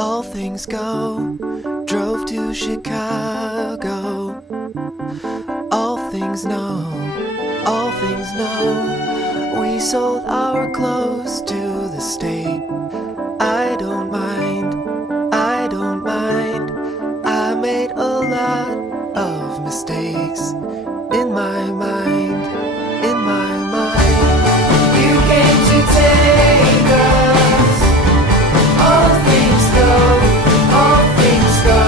All things go, drove to Chicago. All things know, all things know. We sold our clothes to the state. I don't mind, I don't mind. I made a lot of mistakes in my mind, in my mind. You came to take us. All things go, all things go,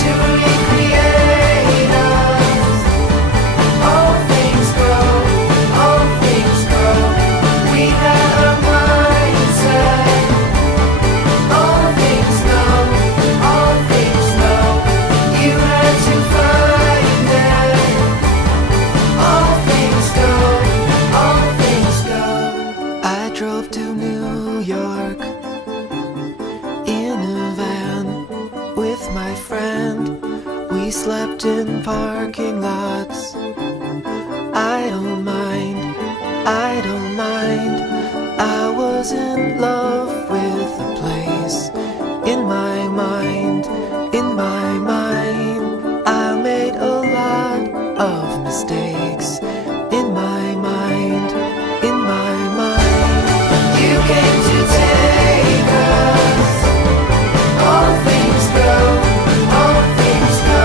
to recreate us. All things go, all things go. We had a mindset. All things know, all things know. You had to find it. All things go, all things go. I drove to New York in a van with my friend. We slept in parking lots. I don't mind, I don't mind. I was in love with the place. In my mind, in my mind. I made a lot of mistakes. In my mind, in my mind. You came to take us. All things go, all things go,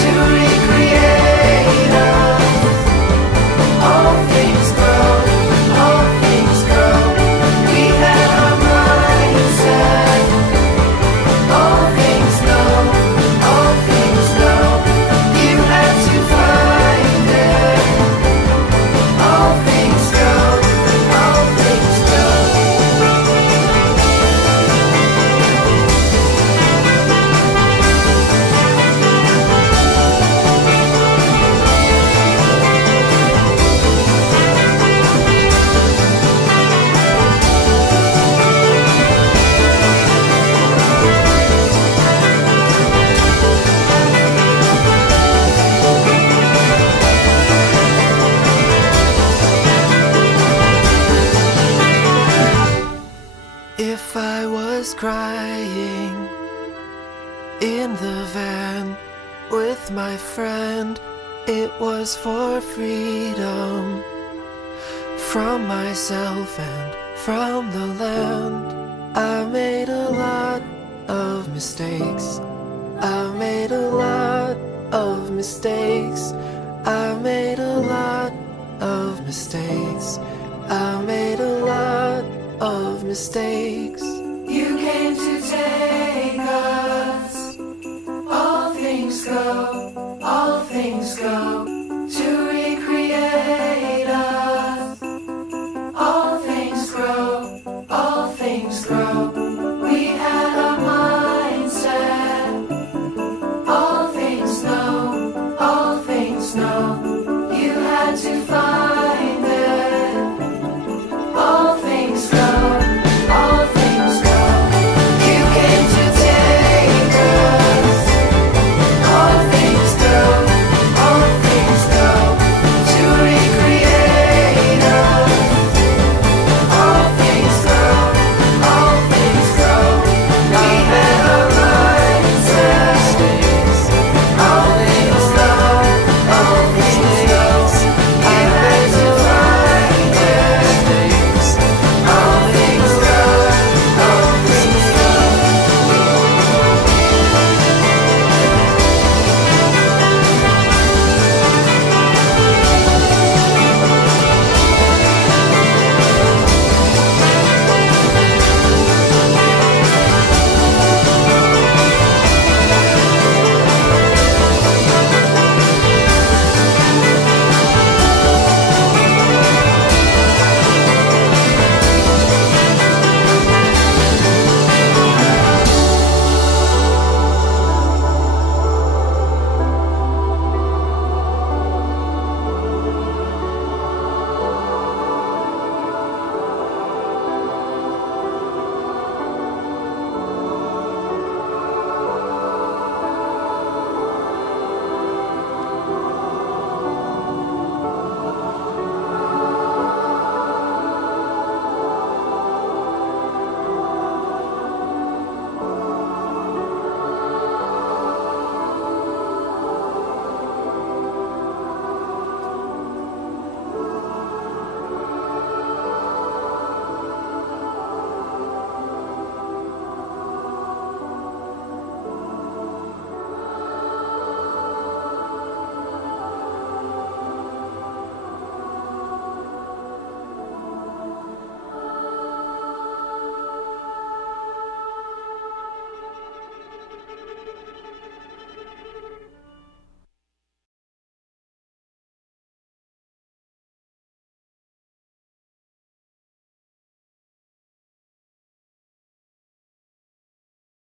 to recreate us. All things go, all things go. We had our mindset. All things know, all things know. You had to find it. All things go, all things go. If I was crying in the van with my friend, it was for freedom from myself and from the land. I made a lot of mistakes. I made a lot of mistakes. I made a lot of mistakes. I made a lot of mistakes.